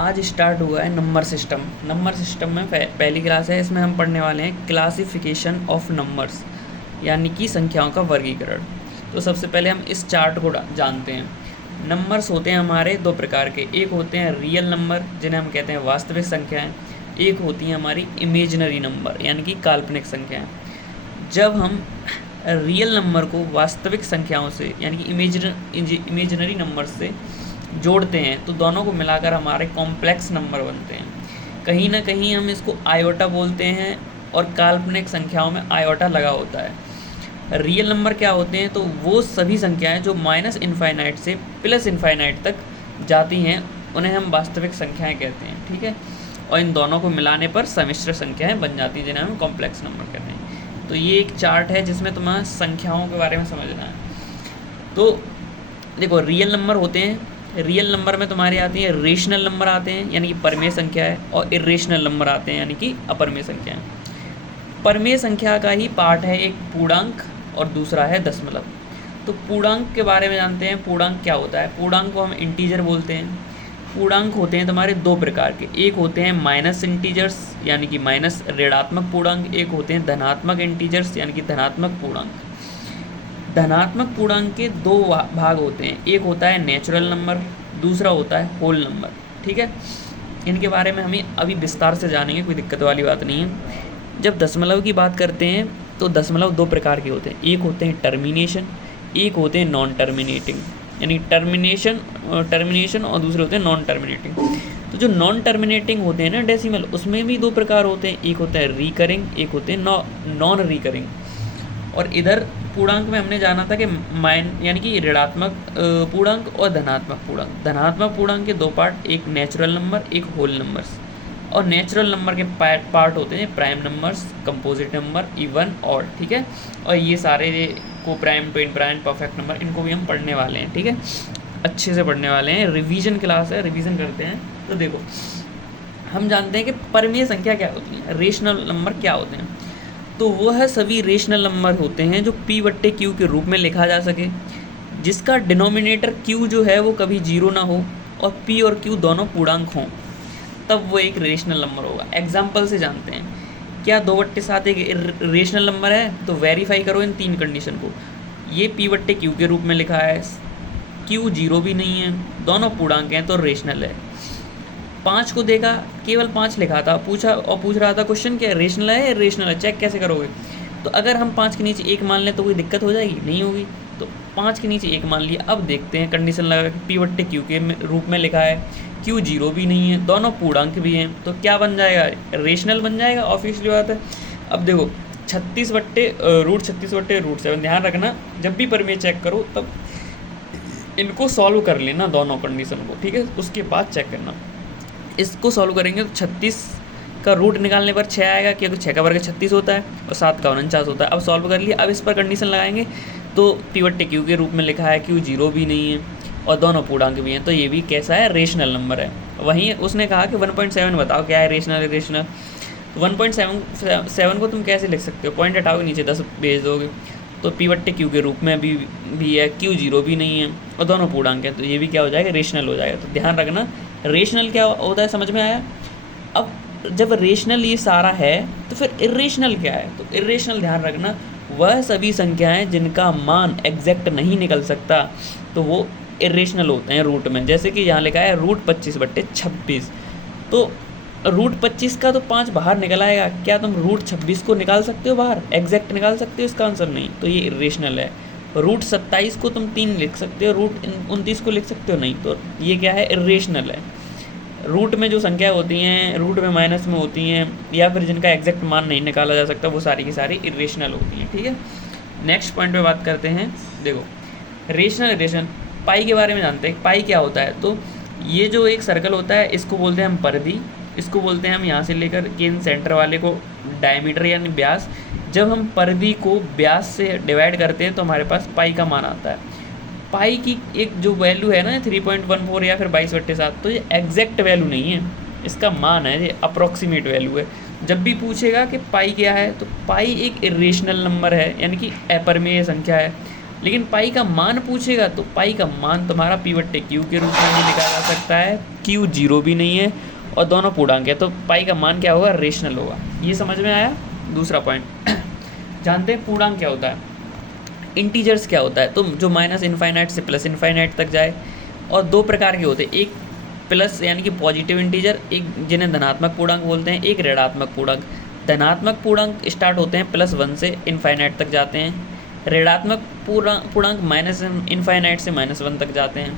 आज स्टार्ट हुआ है नंबर सिस्टम। नंबर सिस्टम में पहली क्लास है, इसमें हम पढ़ने वाले हैं क्लासिफिकेशन ऑफ नंबर्स, यानी कि संख्याओं का वर्गीकरण। तो सबसे पहले हम इस चार्ट को जानते हैं। नंबर्स होते हैं हमारे दो प्रकार के, एक होते हैं रियल नंबर जिन्हें हम कहते हैं वास्तविक संख्याएं, एक होती हैं हमारी इमेजिनरी नंबर यानी कि काल्पनिक संख्याएं। जब हम रियल नंबर को वास्तविक संख्याओं से यानी कि इमेजिनरी नंबर से जोड़ते हैं तो दोनों को मिलाकर हमारे कॉम्प्लेक्स नंबर बनते हैं। कहीं ना कहीं हम इसको आयोटा बोलते हैं और काल्पनिक संख्याओं में आयोटा लगा होता है। रियल नंबर क्या होते हैं, तो वो सभी संख्याएं जो माइनस इनफाइनाइट से प्लस इनफाइनाइट तक जाती हैं उन्हें हम वास्तविक संख्याएं कहते हैं, ठीक है। और इन दोनों को मिलाने पर सम्मिश्र संख्याएं बन जाती हैं जिन्हें हम कॉम्प्लेक्स नंबर कहते हैं। तो ये एक चार्ट है जिसमें तुम्हें संख्याओं के बारे में समझना है। तो देखो, रियल नंबर होते हैं, रियल नंबर में तुम्हारे आती है रेशनल नंबर आते हैं यानी कि परमेय संख्या है, और इरेशनल नंबर आते हैं यानी कि अपरमेय संख्या है। परमेय संख्या का ही पार्ट है एक पूर्णांक और दूसरा है दशमलव। तो पूर्णांक के बारे में जानते हैं। पूर्णांक क्या होता है? पूर्णांक को हम इंटीजर बोलते हैं। पूर्णांक होते हैं तुम्हारे दो प्रकार के, एक होते हैं माइनस इंटीजर्स यानी कि माइनस ऋणात्मक पूर्णांक, एक होते हैं धनात्मक इंटीजर्स यानी कि धनात्मक पूर्णांक। धनात्मक पूर्णांक के दो भाग होते हैं, एक होता है नेचुरल नंबर, दूसरा होता है होल नंबर, ठीक है। इनके बारे में हमें अभी विस्तार से जानेंगे, कोई दिक्कत वाली बात नहीं है। जब दशमलव की बात करते हैं तो दशमलव दो प्रकार के होते हैं, एक होते हैं टर्मिनेशन, एक होते हैं नॉन टर्मिनेटिंग, यानी टर्मिनेशन और दूसरे होते हैं नॉन टर्मिनेटिंग। तो जो नॉन टर्मिनेटिंग होते हैं ना डेसिमल, उसमें भी दो प्रकार होते हैं, एक होता है रिकरिंग, एक होते हैं नॉन रिकरिंग। और इधर पूर्णांक में हमने जाना था कि यानी कि ऋणात्मक पूर्णांक और धनात्मक पूर्णांक। धनात्मक पूर्णांक के दो पार्ट, एक नेचुरल नंबर, एक होल नंबर्स। और नेचुरल नंबर के पार्ट होते हैं prime numbers, composite number, even, odd, ठीक है। और ये सारे को prime, twin prime, perfect number, इनको भी हम पढ़ने वाले हैं, ठीक है, अच्छे से पढ़ने वाले हैं। रिवीजन क्लास है, रिवीजन करते हैं। तो देखो, हम जानते हैं कि परमेय संख्या क्या होती है, रेशनल नंबर क्या होते हैं। तो वह सभी रेशनल नंबर होते हैं जो p/q के रूप में लिखा जा सके, जिसका डिनोमिनेटर q जो है वो कभी जीरो ना हो और p और q दोनों पूर्णांक हों, तब वो एक रेशनल नंबर होगा। एग्जाम्पल से जानते हैं, क्या 2/7 एक रेशनल नंबर है? तो वेरीफाई करो इन तीन कंडीशन को। ये p/q के रूप में लिखा है, q जीरो भी नहीं है, दोनों पूर्णांक हैं, तो रेशनल है। 5 को देखा, केवल 5 लिखा था, पूछ रहा था क्वेश्चन क्या रेशनल है या इरेशनल है, चेक कैसे करोगे? तो अगर हम 5 के नीचे 1 मान लें तो कोई दिक्कत हो जाएगी? नहीं होगी। तो 5 के नीचे 1 मान लिया। अब देखते हैं, कंडीशन लगा कि p/q के रूप में लिखा है, q जीरो भी नहीं है, दोनों पूर्णांक भी हैं, तो क्या बन जाएगा? रेशनल बन जाएगा, ऑब्वियसली बात है। अब देखो, 36/√7 ध्यान रखना, जब भी परमेय चेक करो तब इनको सॉल्व कर लेना दोनों कंडीशन को, ठीक है, उसके बाद चेक करना। इसको सॉल्व करेंगे तो 36 का रूट निकालने पर 6 आएगा, क्योंकि 6 का वर्ग 36 होता है और 7 का 49 होता है। अब सॉल्व कर लिया, अब इस पर कंडीशन लगाएंगे तो p/q के रूप में लिखा है, q जीरो भी नहीं है और दोनों पूर्णांक भी हैं, तो ये भी कैसा है? रेशनल नंबर है। वहीं उसने कहा कि 1.7 बताओ क्या है रेशनल इरेशनल। तो 1.7 को तुम कैसे लिख सकते हो? पॉइंट हटाओगे, नीचे 10 भेज दोगे, तो p/q के रूप में भी है, q जीरो भी नहीं है और दोनों पूर्णांक हैं, तो ये भी क्या हो जाएगा? रेशनल हो जाएगा। तो ध्यान रखना, रेशनल क्या होता है, समझ में आया? अब जब रेशनल ये सारा है तो फिर इरेशनल क्या है? तो इरेशनल ध्यान रखना, वह सभी संख्याएं जिनका मान एग्जैक्ट नहीं निकल सकता, तो वो इरेशनल होते हैं रूट में। जैसे कि यहाँ लिखा है √25/26, तो √25 का तो 5 बाहर निकल आएगा, क्या तुम √26 को निकाल सकते हो बाहर? एग्जैक्ट निकाल सकते हो? इसका आंसर नहीं, तो ये इरेशनल है। √27 को तुम 3 लिख सकते हो, √29 को लिख सकते हो? नहीं, तो ये क्या है? इरेशनल है। रूट में जो संख्या होती हैं, रूट में माइनस में होती हैं, या फिर जिनका एग्जैक्ट मान नहीं निकाला जा सकता, वो सारी की सारी इरेशनल होती हैं, ठीक है। नेक्स्ट पॉइंट पे बात करते हैं। देखो, रेशनल इरेशनल, पाई के बारे में जानते हैं। पाई क्या होता है? तो ये जो एक सर्कल होता है, इसको बोलते हैं हम परिधि, इसको बोलते हैं हम यहाँ से लेकर केंद्र सेंटर वाले को डायमीटर यानी व्यास। जब हम परिधि को व्यास से डिवाइड करते हैं तो हमारे पास पाई का मान आता है। पाई की एक जो वैल्यू है ना 3.14 या फिर 22/7, तो ये एग्जैक्ट वैल्यू नहीं है, इसका मान है, ये अप्रॉक्सीमेट वैल्यू है। जब भी पूछेगा कि पाई क्या है, तो पाई एक इरेशनल नंबर है, यानी कि अपरिमेय संख्या है। लेकिन पाई का मान पूछेगा तो पाई का मान तुम्हारा पी बट्टे क्यू के रूप में भी लिखा जा सकता है। क्यू 0 भी नहीं है और दोनों पूर्णांक है, तो पाई का मान क्या होगा, रेशनल होगा। ये समझ में आया। दूसरा पॉइंट जानते हैं पूर्णांक क्या होता है, इंटीजर्स क्या होता है। तो जो माइनस इनफाइनाइट से प्लस इनफाइनाइट तक जाए, और दो प्रकार के होते हैं, एक प्लस यानी कि पॉजिटिव इंटीजर, एक जिन्हें धनात्मक पूर्णांक बोलते हैं, एक ऋणात्मक पूर्णांक। धनात्मक पूर्णांक स्टार्ट होते हैं +1 से इनफाइनाइट तक जाते हैं, ऋणात्मक पूर्णांक माइनस इनफाइनाइट से -1 तक जाते हैं।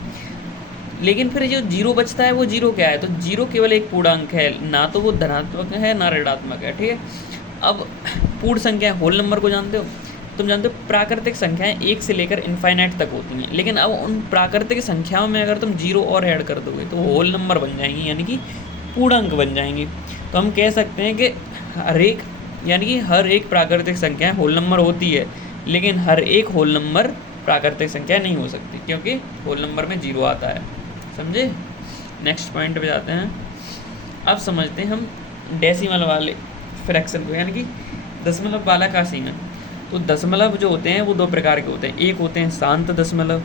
लेकिन फिर जो 0 बचता है वो 0 क्या है, तो 0 केवल एक पूर्णांक है, ना तो वो धनात्मक है ना ऋणात्मक है, ठीक है। अब पूर्ण संख्या होल नंबर को जानते हो, तुम जानते हो प्राकृतिक संख्याएं 1 से लेकर इनफाइनाइट तक होती हैं, लेकिन अब उन प्राकृतिक संख्याओं में अगर तुम 0 और ऐड कर दोगे तो वो होल नंबर बन जाएंगी, यानी कि पूर्णांक बन जाएंगी। तो हम कह सकते हैं कि हर एक प्राकृतिक संख्या होल नंबर होती है, लेकिन हर एक होल नंबर प्राकृतिक संख्या नहीं हो सकती, क्योंकि होल नंबर में 0 आता है। समझे। नेक्स्ट पॉइंट पे जाते हैं। अब समझते हैं हम डेसिमल वाले फ्रैक्शन को, यानी कि दशमलव वाला का सीमन। तो दशमलव जो होते हैं वो दो प्रकार के होते हैं, एक होते हैं शांत दशमलव,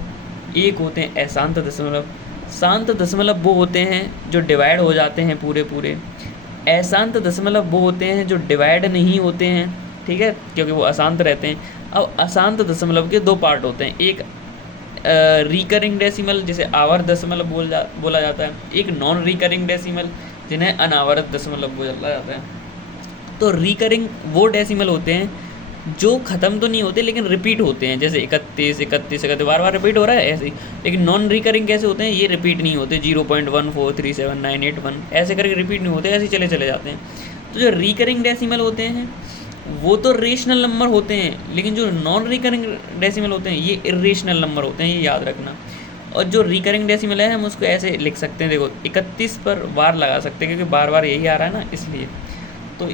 एक होते हैं अशांत दशमलव। शांत दशमलव वो होते हैं जो डिवाइड हो जाते हैं पूरे पूरे, अशांत दशमलव वो होते हैं जो डिवाइड नहीं होते हैं, ठीक है, क्योंकि वो अशांत रहते हैं। अब अशांत दशमलव के दो पार्ट होते हैं, एक रिकरिंग डेसिमल जिसे आवर्त दशमलव बोला जाता है, एक नॉन रिकरिंग डेसिमल जिन्हें अनावर्त दशमलव बोला जाता है। तो रिकरिंग वो डेसिमल होते हैं जो ख़त्म तो नहीं होते लेकिन रिपीट होते हैं, जैसे 31 बार बार रिपीट हो रहा है ऐसे ही। लेकिन नॉन रिकरिंग कैसे होते हैं, ये रिपीट नहीं होते, 0.1437981 ऐसे करके रिपीट नहीं होते, ऐसे ही चले जाते हैं। तो जो रिकरिंग डेसिमल होते हैं वो तो रेशनल नंबर होते हैं, लेकिन जो नॉन रिकरिंग डेसिमल होते हैं ये इरेशनल नंबर होते हैं, ये याद रखना। और जो रिकरिंग डेसिमल है हम उसको ऐसे लिख सकते हैं, देखो 31 पर बार लगा सकते हैं क्योंकि बार बार यही आ रहा है ना, इसलिए। तो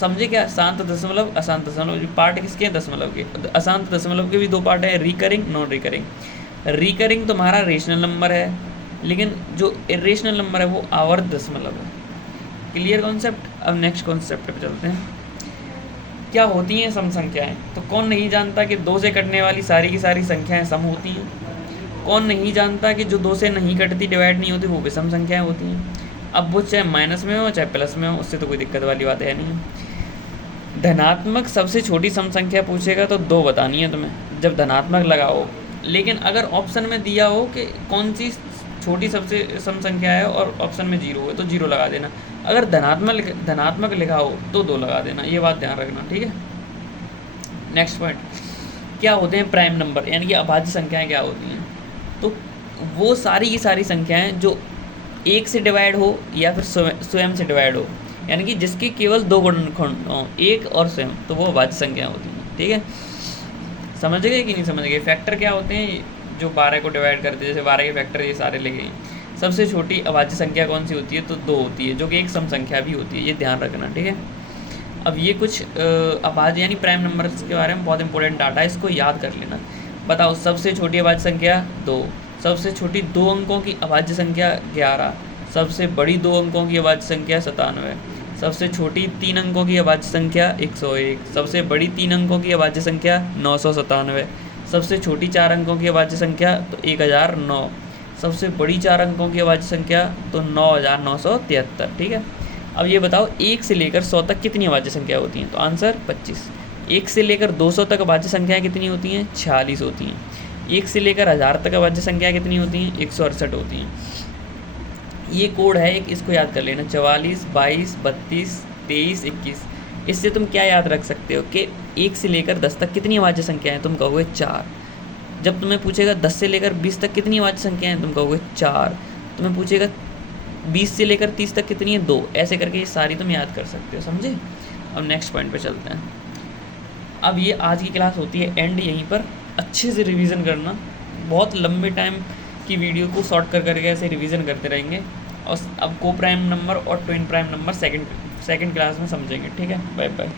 समझे क्या, शांत दशमलव अशांत दशमलव। पार्ट किसके हैं, दशमलव के। अशांत दशमलव के भी दो पार्ट है, रिकरिंग नॉन रिकरिंग। रिकरिंग तुम्हारा रेशनल नंबर है, लेकिन जो इरेशनल नंबर है वो आवर्त दशमलव है। Clear concept. अब नेक्स्ट कॉन्सेप्ट पे चलते हैं। क्या होती हैं सम संख्याएं। तो कौन नहीं जानता कि 2 से कटने वाली सारी की सारी संख्याएं सम होती हैं। कौन नहीं जानता कि जो 2 से नहीं कटती, डिवाइड नहीं होती, वो विषम संख्याएं होती हैं। अब वो चाहे माइनस में हो चाहे प्लस में हो, उससे तो कोई दिक्कत वाली बात है नहीं। धनात्मक सबसे छोटी सम संख्या पूछेगा तो 2 बतानी है तुम्हें जब धनात्मक लगाओ, लेकिन अगर ऑप्शन में दिया हो कि कौन सी छोटी सबसे सम संख्या है और ऑप्शन में 0 है तो 0 लगा देना। अगर धनात्मक लिखा हो तो 2 लगा देना, ये बात ध्यान रखना, ठीक है। नेक्स्ट पॉइंट, क्या होते हैं प्राइम नंबर, यानी कि अभाज्य संख्याएं क्या होती हैं। तो वो सारी की सारी संख्याएं जो 1 से डिवाइड हो या फिर स्वयं से डिवाइड हो, यानी कि जिसके केवल 2 गुणनखंड हों, 1 और स्वयं, तो वो अभाज्य संख्या होती हैं, ठीक है। समझ गए कि नहीं समझ गए। फैक्टर क्या होते हैं, जो 12 को डिवाइड करते हैं, जैसे 12 के फैक्टर ये सारे लिखे हैं। सबसे छोटी अभाज्य संख्या कौन सी होती है, तो 2 होती है, जो कि एक सम संख्या भी होती है, ये ध्यान रखना, ठीक है। अब ये कुछ अभाज्य यानी प्राइम नंबर्स के बारे में बहुत इंपॉर्टेंट डाटा है, इसको याद कर लेना। बताओ, सबसे छोटी अभाज्य संख्या 2, सबसे छोटी 2 अंकों की अभाज्य संख्या 11, सबसे बड़ी 2 अंकों की अभाज्य संख्या 97, सबसे छोटी 3 अंकों की अभाज्य संख्या 101, सबसे बड़ी 3 अंकों की अभाज्य संख्या 997, सबसे छोटी 4 अंकों की अभाज्य संख्या तो 1009, सबसे बड़ी 4 अंकों की अभाज्य संख्या तो 9973, ठीक है। अब ये बताओ 1 से लेकर 100 तक कितनी अभाज्य संख्या होती हैं, तो आंसर 25। 1 से लेकर 200 तक अभाज्य संख्याएँ कितनी होती हैं, 46 होती हैं। 1 से लेकर 1000 तक अभाज्य संख्याएँ कितनी होती हैं, 168 होती हैं। ये कोड है एक, इसको याद कर लेना, 44, 22, 32, 23, 21। इससे तुम क्या याद रख सकते हो कि 1 से लेकर 10 तक कितनी अभाज्य संख्याएँ हैं, तुम कहोगे 4। जब तुम्हें पूछेगा 10 से लेकर 20 तक कितनी अभाज्य संख्याएँ हैं, तुम कहोगे 4। तुम्हें पूछेगा 20 से लेकर 30 तक कितनी है, 2। ऐसे करके ये सारी तुम याद कर सकते हो, समझे। अब नेक्स्ट पॉइंट पे चलते हैं। अब ये आज की क्लास होती है एंड, यहीं पर अच्छे से रिवीजन करना। बहुत लंबे टाइम की वीडियो को शॉर्ट कर करके ऐसे रिवीजन करते रहेंगे, और अब को प्राइम नंबर और twin prime number second class में समझेंगे, ठीक है। Bye bye.